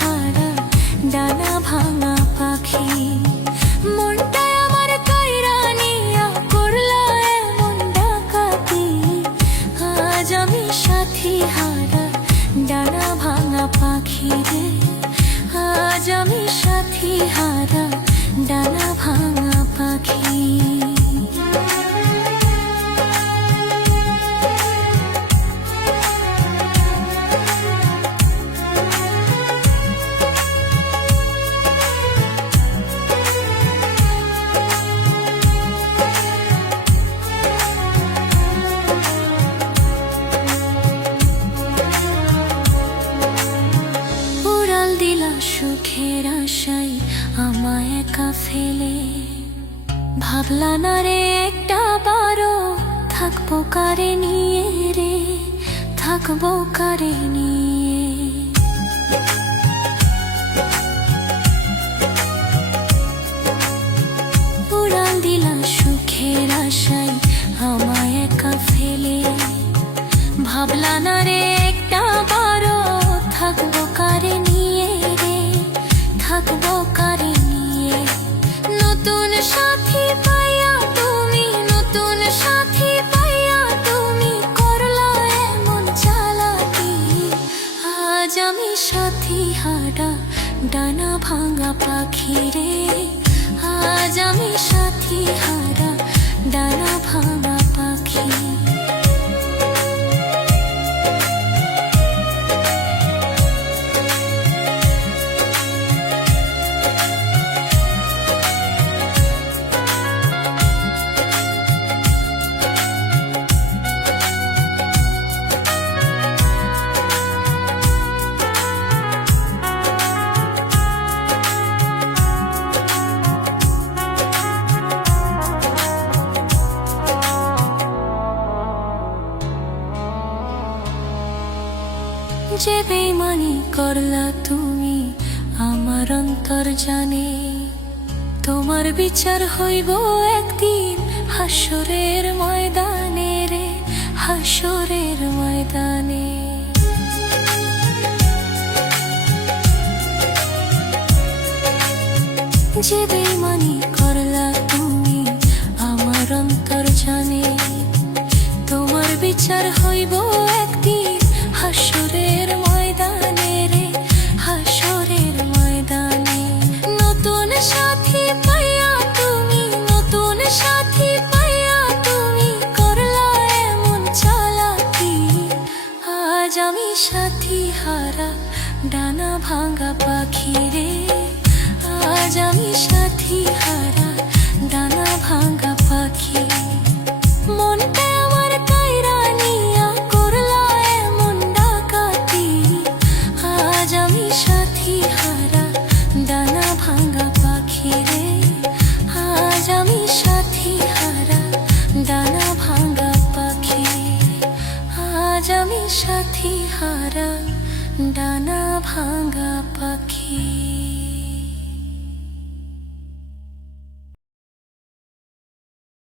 হারা ডানা ভাঙা পাখি। মনটা আমার কাইরা নিয়া করলা এমন ডাকাতি, আজ আমি সাথী হারা ডানা ভাঙা পাখি রে, আজ আমি সাথী হারা ডানা ভাঙা পাখি। সুখের আশায় আমায় একা ফেলে, ভাবলা না রে একটা বারো থাকবো কারে নিয়ে রে, থাকবো কারে নিয়ে। উড়াল দিলা সুখের আশায় আমায় একা ফেলে, ভাবলা না রে একটা বারো থাকবো কারে নিয়ে রে, থাকবো কারে নিয়ে। নতুন সাথী পাইয়া তুমি, নতুন সাথী পাইয়া তুমি করলা এমন চালাকি, আজ আমি সাথী হারা ডানা ভাঙা পাখি রে, আজ আমি সাথী হারা ডানা ভাঙা পাখি। যে বেইমানি করলা তুমি আমার অন্তর জানে, তোমার বিচার হইব একদিন হাসরের ময়দানে রে, হাসরের ময়দানে। যে বেইমানি করলা তুমি আমার অন্তর জানে, তোমার বিচার হইব একদিন হাসরের ময়দানে রে, হাসরের ময়দানে। নতুন সাথী পাইয়া তুমি, নতুন সাথী পাইয়া তুমি করলা এমন চালাকি, আজ আমি সাথী হারা ডানা ভাঙা পাখি রে, আজ আমি সাথী হারা ডানা ভাঙা পাখি। মনটা আমার কাইরা নিয়া করলা এমন ডাকাতি, আজ আমি সাথী হারা ডানা ভাঙা পাখি রে, আজ আমি সাথী হারা ডানা ভাঙা পাখি, আজ আমি সাথী হারা ডানা ভাঙা পাখি।